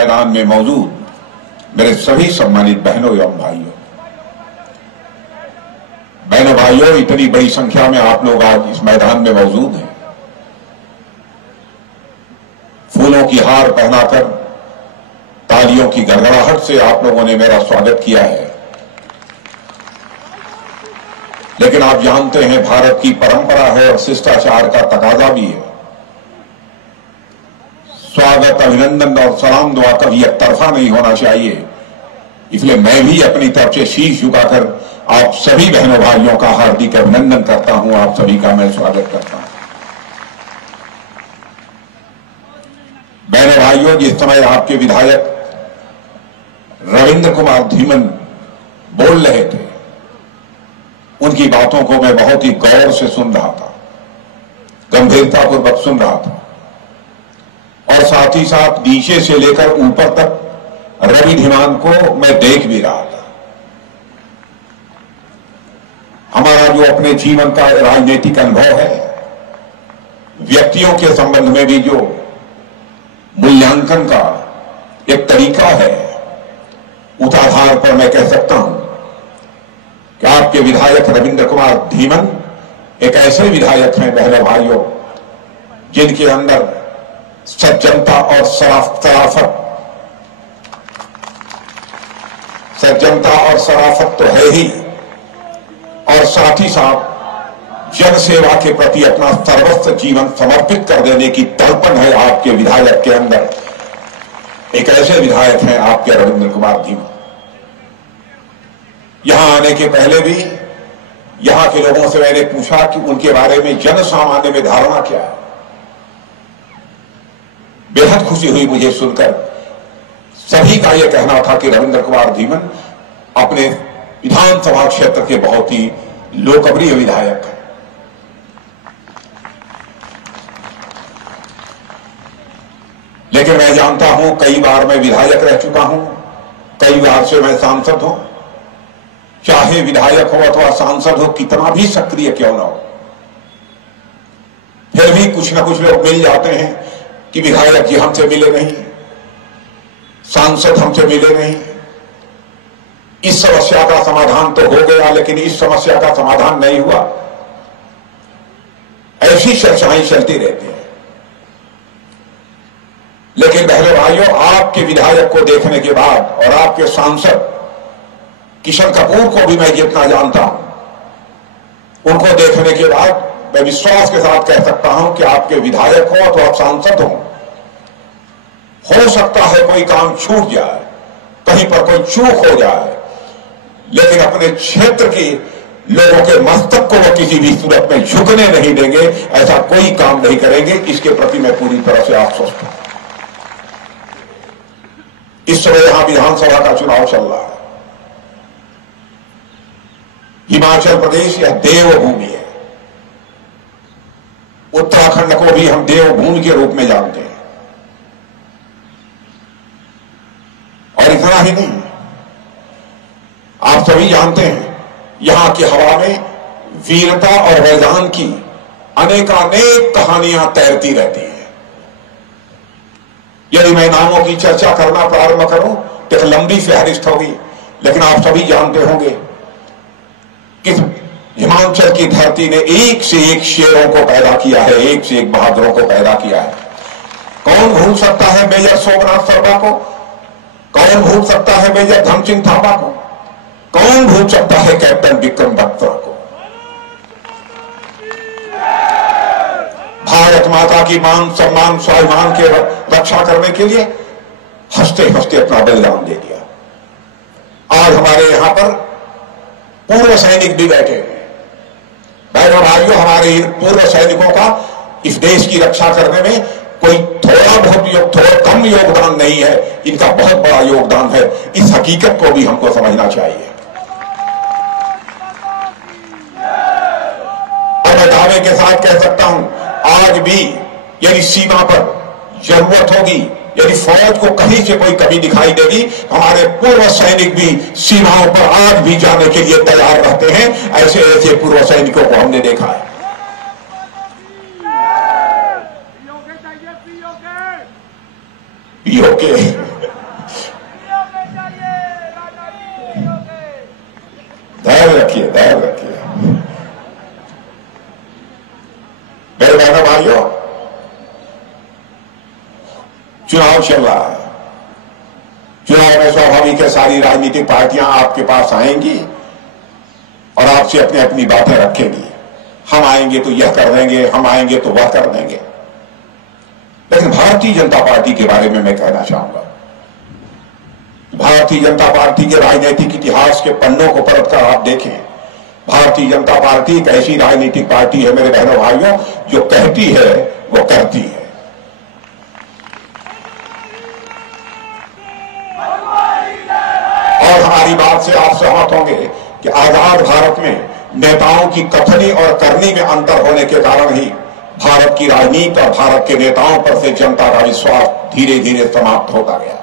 मैदान में मौजूद मेरे सभी सम्मानित बहनों एवं भाइयों, बहनों भाइयों, इतनी बड़ी संख्या में आप लोग आज इस मैदान में मौजूद हैं। फूलों की हार पहनाकर, तालियों की गड़गड़ाहट से आप लोगों ने मेरा स्वागत किया है। लेकिन आप जानते हैं, भारत की परंपरा है और शिष्टाचार का तकाजा भी है। स्वागत, अभिनंदन और सलाम दुआ कभी एक तरफा नहीं होना चाहिए। इसलिए मैं भी अपनी तरफ से शीश झुकाकर आप सभी बहनों भाइयों का हार्दिक अभिनंदन करता हूं। आप सभी का मैं स्वागत करता हूं। बहनों भाइयों, जिस समय आपके विधायक रविंद्र कुमार धीमन बोल रहे थे, उनकी बातों को मैं बहुत ही गौर से सुन रहा था, गंभीरतापूर्वक सुन रहा था और साथ ही साथ नीचे से लेकर ऊपर तक रवि धीमान को मैं देख भी रहा था। हमारा जो अपने जीवन का राजनीतिक अनुभव है, व्यक्तियों के संबंध में भी जो मूल्यांकन का एक तरीका है, उस आधार पर मैं कह सकता हूं कि आपके विधायक रविंद्र कुमार धीमन एक ऐसे विधायक हैं बहनों भाइयों, जिनके अंदर सज्जनता और शराफत तो है ही, और साथ ही साथ जन सेवा के प्रति अपना सर्वस्व जीवन समर्पित कर देने की तड़पन है आपके विधायक के अंदर। एक ऐसे विधायक हैं आपके रविंद्र कुमार धीमन। यहां आने के पहले भी यहां के लोगों से मैंने पूछा कि उनके बारे में जन सामान्य में धारणा क्या है। बेहद खुशी हुई मुझे सुनकर। सभी का यह कहना था कि रविंद्र कुमार धीमन अपने विधानसभा क्षेत्र के बहुत ही लोकप्रिय विधायक हैं। लेकिन मैं जानता हूं, कई बार मैं विधायक रह चुका हूं, कई बार से मैं सांसद हूं। चाहे विधायक हो अथवा सांसद हो, कितना भी सक्रिय क्यों ना हो, फिर भी कुछ ना कुछ लोग मिल जाते हैं कि विधायक जी हमसे मिले नहीं, सांसद हमसे मिले नहीं। इस समस्या का समाधान तो हो गया, लेकिन इस समस्या का समाधान नहीं हुआ। ऐसी चर्चाएं चलती रहती हैं। लेकिन बहनों भाइयों, आपके विधायक को देखने के बाद और आपके सांसद किशन कपूर को भी मैं जितना जानता हूं, उनको देखने के बाद मैं विश्वास के साथ कह सकता हूं कि आपके विधायक हो तो आप सांसद हो सकता है कोई काम छूट जाए, कहीं पर कोई चूक हो जाए, लेकिन अपने क्षेत्र के लोगों के मस्तक को वो किसी भी सूरत में झुकने नहीं देंगे। ऐसा कोई काम नहीं करेंगे। इसके प्रति मैं पूरी तरह से आश्वस्त हूं। इस समय यहां विधानसभा का चुनाव चल रहा है। हिमाचल प्रदेश यह देवभूमि है। उत्तराखंड को भी हम देवभूमि के रूप में जानते हैं। और इतना ही नहीं, आप सभी जानते हैं, यहां की हवा में वीरता और बलिदान की अनेकानेक कहानियां तैरती रहती हैं। यदि मैं नामों की चर्चा करना प्रारंभ करूं तो एक लंबी फहरिस्त होगी, लेकिन आप सभी जानते होंगे कि हिमाचल की धरती ने एक से एक शेरों को पैदा किया है, एक से एक बहादुरों को पैदा किया है। कौन भूल सकता है मेजर सोमनाथ शर्मा को? कौन भूल सकता है मेजर धनसिंह थापा को? कौन भूल सकता है कैप्टन विक्रम बत्रा को? भारत माता की मान सम्मान स्वाभिमान के रक्षा करने के लिए हंसते हंसते अपना बलिदान दे दिया। आज हमारे यहां पर पूर्व सैनिक भी बैठे हैं। बहनों भाइयों, हमारे पूर्व सैनिकों का इस देश की रक्षा करने में कोई थोड़ा कम योगदान नहीं है, इनका बहुत बड़ा योगदान है। इस हकीकत को भी हमको समझना चाहिए। और मैं दावे के साथ कह सकता हूं, आज भी यदि सीमा पर जरूरत होगी, यदि फौज को कहीं से कोई कमी दिखाई देगी, हमारे पूर्व सैनिक भी सीमाओं पर आज भी जाने के लिए तैयार रहते हैं। ऐसे ऐसे पूर्व सैनिकों को हमने देखा है। पीओके चल रहा है। चुनाव में स्वाभाविक है सारी राजनीतिक पार्टियां आपके पास आएंगी और आपसे अपनी अपनी बातें रखेंगी। हम आएंगे तो यह कर देंगे, हम आएंगे तो वह कर देंगे। लेकिन भारतीय जनता पार्टी के बारे में मैं कहना चाहूंगा, भारतीय जनता पार्टी के राजनीतिक इतिहास के पन्नों को पलटकर आप देखें। भारतीय जनता पार्टी एक ऐसी राजनीतिक पार्टी है मेरे बहनों भाइयों, जो कहती है वो करती है। और हमारी बात से आप सहमत होंगे कि आजाद भारत में नेताओं की कथनी और करनी में अंतर होने के कारण ही भारत की राजनीति और भारत के नेताओं पर से जनता का विश्वास धीरे धीरे समाप्त होता गया।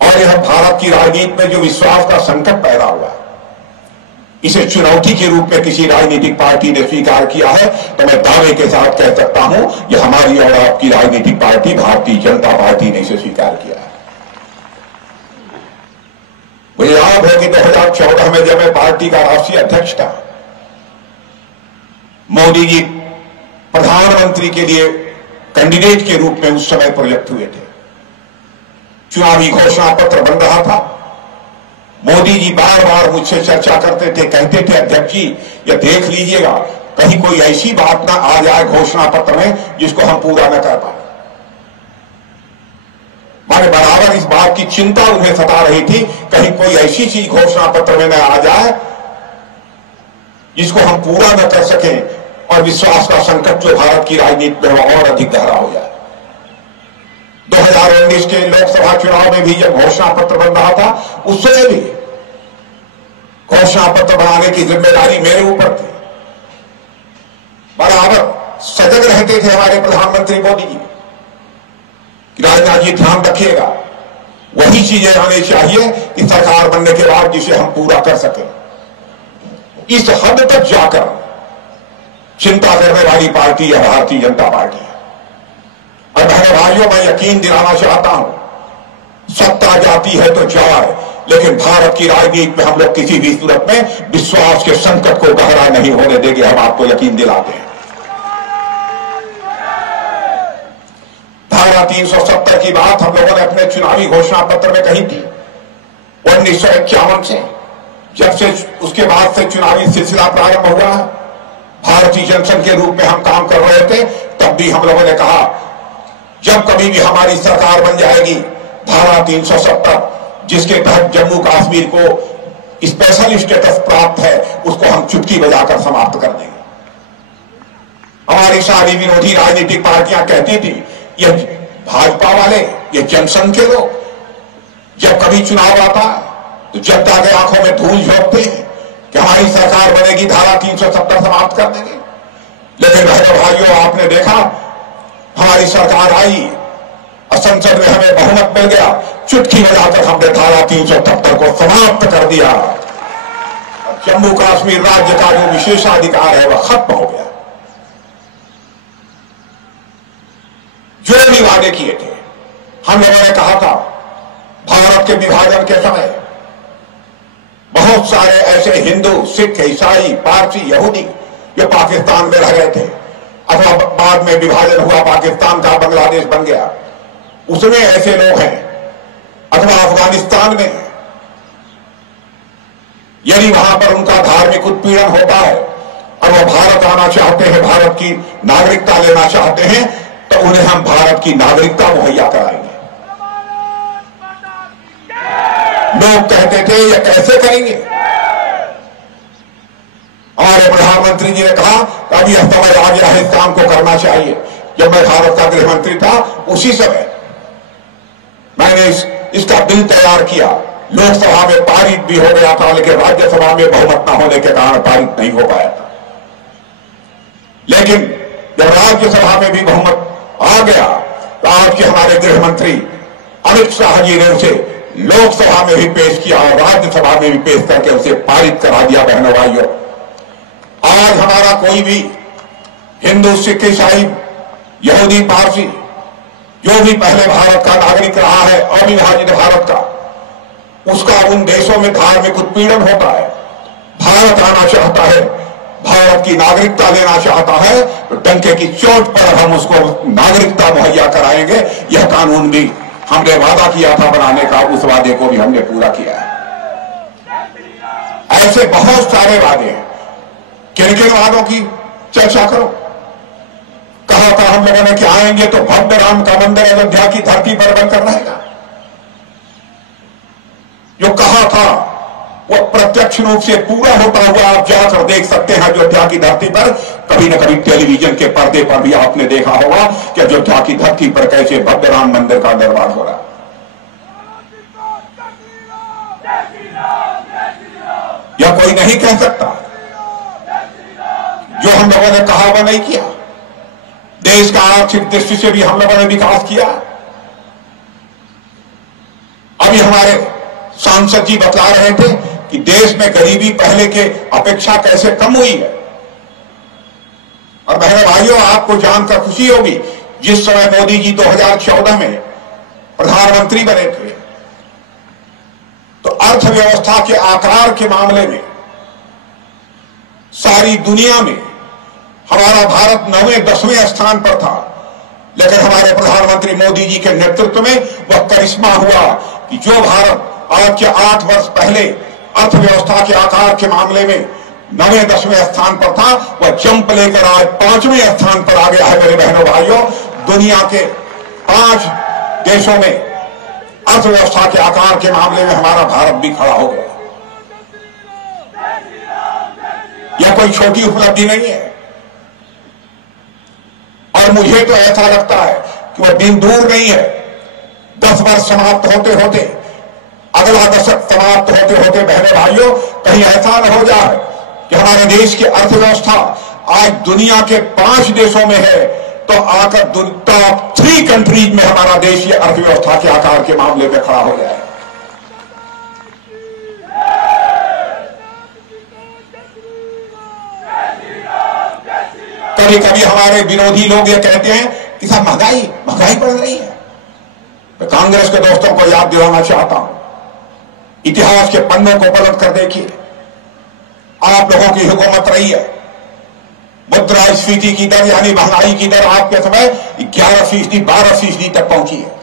और यह भारत की राजनीति में जो विश्वास का संकट पैदा हुआ, इसे चुनौती के रूप में किसी राजनीतिक पार्टी ने स्वीकार किया है तो मैं दावे के साथ कह सकता हूं यह हमारी और आपकी राजनीतिक पार्टी भारतीय जनता पार्टी ने इसे स्वीकार किया है। मुझे याद है कि 2014 में जब मैं पार्टी का राष्ट्रीय अध्यक्ष था, मोदी जी प्रधानमंत्री के लिए कैंडिडेट के रूप में उस समय प्रोजेक्ट हुए थे। चुनावी घोषणा पत्र बन रहा था। मोदी जी बार बार मुझसे चर्चा करते थे, कहते थे अध्यक्ष जी यह देख लीजिएगा कहीं कोई ऐसी बात ना आ जाए घोषणा पत्र में जिसको हम पूरा न कर पाए। माने बराबर इस बात की चिंता उन्हें सता रही थी, कहीं कोई ऐसी चीज घोषणा पत्र में न आ जाए जिसको हम पूरा न कर सकें और विश्वास का संकट जो भारत की राजनीति में और अधिक गहरा हो जाए। 2019 के लोकसभा चुनाव में भी जब घोषणा पत्र बन रहा था, उससे भी घोषणा पत्र बनाने की जिम्मेदारी मेरे ऊपर थी। बराबर सजग रहते थे हमारे प्रधानमंत्री मोदी जी कि राजनाथ जी ध्यान रखिएगा, वही चीजें आनी चाहिए कि सरकार बनने के बाद जिसे हम पूरा कर सकें। इस हद तक जाकर चिंता करने वाली पार्टी है भारतीय जनता पार्टी। और बहनों भाइयों, मैं यकीन दिलाना चाहता हूं, सत्ता जाती है तो जाए, लेकिन भारत की राजनीति में हम लोग किसी भी सूरत में विश्वास के संकट को गहरा नहीं होने देंगे। हम आपको यकीन दिलाते हैं। धारा 370 की बात हम लोगों ने अपने चुनावी घोषणा पत्र में कही थी। 1951 से जब से उसके बाद से चुनावी सिलसिला प्रारंभ हुआ, भारतीय जनसंघ के रूप में हम काम कर रहे थे, तब भी हम लोगों ने कहा जब कभी भी हमारी सरकार बन जाएगी, धारा 370 जिसके तहत जम्मू कश्मीर को स्पेशल स्टेटस प्राप्त है, उसको हम चुटकी बजाकर समाप्त कर देंगे। हमारी सारी विरोधी राजनीतिक पार्टियां कहती थी ये भाजपा वाले, ये जनसंघ के लोग जब कभी चुनाव आता तो जनता के आंखों में धूल झोंकते हैं कि हमारी सरकार बनेगी, धारा 370 समाप्त कर देंगे। लेकिन भाइयों, आपने देखा हमारी सरकार आई और संसद में हमें बहुमत मिल गया, चुटकी बजाकर हमने धारा 370 को समाप्त कर दिया। जम्मू कश्मीर राज्य का जो विशेषाधिकार है वह खत्म हो गया। जो भी वादे किए थे, हम लोगों ने कहा था भारत के विभाजन के समय बहुत सारे ऐसे हिंदू, सिख, ईसाई, पारसी, यहूदी जो पाकिस्तान में रह गए थे, अथवा बाद में विभाजन हुआ, पाकिस्तान का बांग्लादेश बन गया, उसमें ऐसे लोग हैं, अथवा अफगानिस्तान में यदि वहां पर उनका धार्मिक उत्पीड़न होता है और वह भारत आना चाहते हैं, भारत की नागरिकता लेना चाहते हैं, तो उन्हें हम भारत की नागरिकता मुहैया कराएंगे। लोग कहते थे ये कैसे करेंगे? हमारे प्रधानमंत्री जी ने कहा अभी यह समय आ गया है, इस काम को करना चाहिए। जब मैं भारत का गृह मंत्री था, उसी समय मैंने इसका बिल तैयार किया। लोकसभा में पारित भी हो गया था, लेकिन राज्यसभा में बहुमत न होने के कारण पारित नहीं हो पाया था। लेकिन जब राज्यसभा में भी बहुमत आ गया तो आज के हमारे गृह मंत्री अमित शाह जी ने उसे लोकसभा में भी पेश किया और राज्यसभा में भी पेश करके उसे पारित करा दिया। बहनों भाइयों, आज हमारा कोई भी हिंदू, सिख, ईसाई, यहूदी, पारसी जो भी पहले भारत का नागरिक रहा है, अविभाजित भारत का, उसका उन देशों में धार्मिक उत्पीड़न होता है, भारत आना चाहता है, भारत की नागरिकता लेना चाहता है तो डंके की चोट पर हम उसको नागरिकता मुहैया कराएंगे। यह कानून भी हमने वादा किया था बनाने का, उस वादे को भी हमने पूरा किया है। ऐसे बहुत सारे वादे हैं। किन किन वादों की चर्चा करो। कहा था हम लोगों ने कि आएंगे तो भव्य राम का मंदिर अयोध्या की धरती पर बनकर रहेगा। जो कहा था वो प्रत्यक्ष रूप से पूरा होता हुआ आप जाकर देख सकते हैं अयोध्या की धरती पर। कभी न कभी टेलीविजन के पर्दे पर भी आपने देखा होगा कि अयोध्या की धरती पर कैसे भव्य राम मंदिर का निर्माण हो रहा है। यह कोई नहीं कह सकता जो हम लोगों ने कहा वो नहीं किया। देश का आर्थिक दृष्टि से भी हम लोगों ने विकास किया। अभी हमारे सांसद जी बतला रहे थे कि देश में गरीबी पहले के अपेक्षा कैसे कम हुई है। और बहनों भाइयों, आपको जानकर खुशी होगी, जिस समय मोदी जी 2014 में प्रधानमंत्री बने थे तो अर्थव्यवस्था के आकार के मामले में सारी दुनिया में हमारा भारत 9वें-10वें स्थान पर था। लेकिन हमारे प्रधानमंत्री मोदी जी के नेतृत्व में वह करिश्मा हुआ कि जो भारत आज के 8 वर्ष पहले अर्थव्यवस्था के आकार के मामले में 9वें-10वें स्थान पर था, वह जंप लेकर आज 5वें स्थान पर आ गया है। मेरे बहनों भाइयों, दुनिया के 5 देशों में अर्थव्यवस्था के आकार के मामले में हमारा भारत भी खड़ा हो गया। यह कोई छोटी उपलब्धि नहीं है। और मुझे तो ऐसा लगता है कि वह दिन दूर नहीं है। 10 वर्ष समाप्त होते होते, अगला दशक समाप्त होते होते बहनों भाइयों, कहीं ऐसा न हो जाए कि हमारे देश की अर्थव्यवस्था आज दुनिया के 5 देशों में है तो आकर टॉप 3 कंट्रीज में हमारा देश ये अर्थव्यवस्था के आकार के मामले में खड़ा हो जाए। कभी कभी हमारे विरोधी लोग ये कहते हैं कि साहब महंगाई बढ़ रही है। मैं कांग्रेस के दोस्तों को याद दिलाना चाहता हूं, इतिहास के पन्नों को पलट कर देखिए। आप लोगों की हुकूमत रही है, मुद्रास्फीति की दर यानी महंगाई की दर आपके समय 11%, 12% तक पहुंची है।